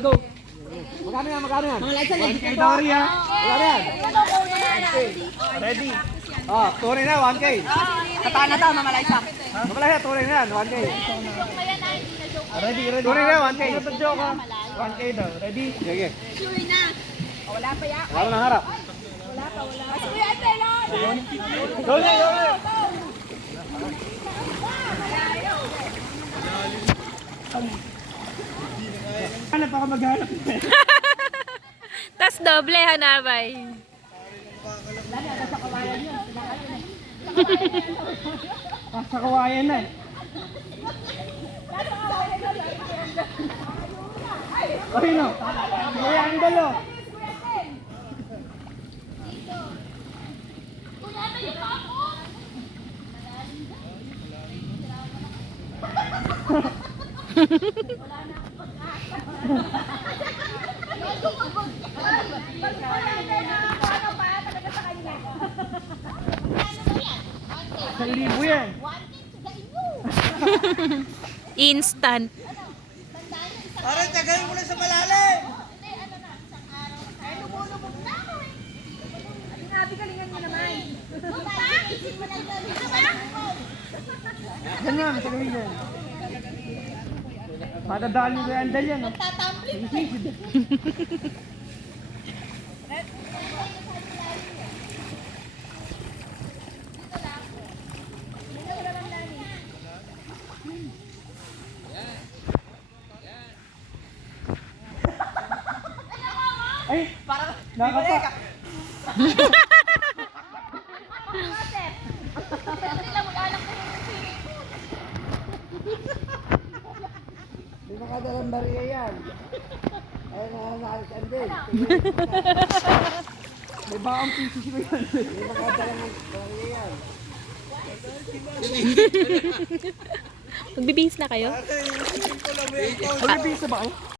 go. Magkano yan? Mga license lang. 1K Dory ha. Magkano yan? Ready. Oh, tunay na, 1K. Tataan na to, Mama Liza. Mamalaya, tunay na yan, 1K. Ready. Tunay na, 1K. 1K daw. Ready? Sige. Sure na. Wala pa ya. Wala nang harap. Kasi kuya ate, Lord. Tunay. Hanap ako maghanap. Tas doble hanapay. Sa kawayan na. Ay no. May angle. Sa libo yan. Instant. Parang tagay mo lang sa malalim. Ganyan, sa gawin yan. Madadaan nyo yung andal yan. Ay, Parang nakapa. Di makadalang bariya yan. Ay, nakakalis andal. May baong PCC ko yan. Di makadalang bariya yan. Magbibihis na kayo? Magbibihis na ba kayo?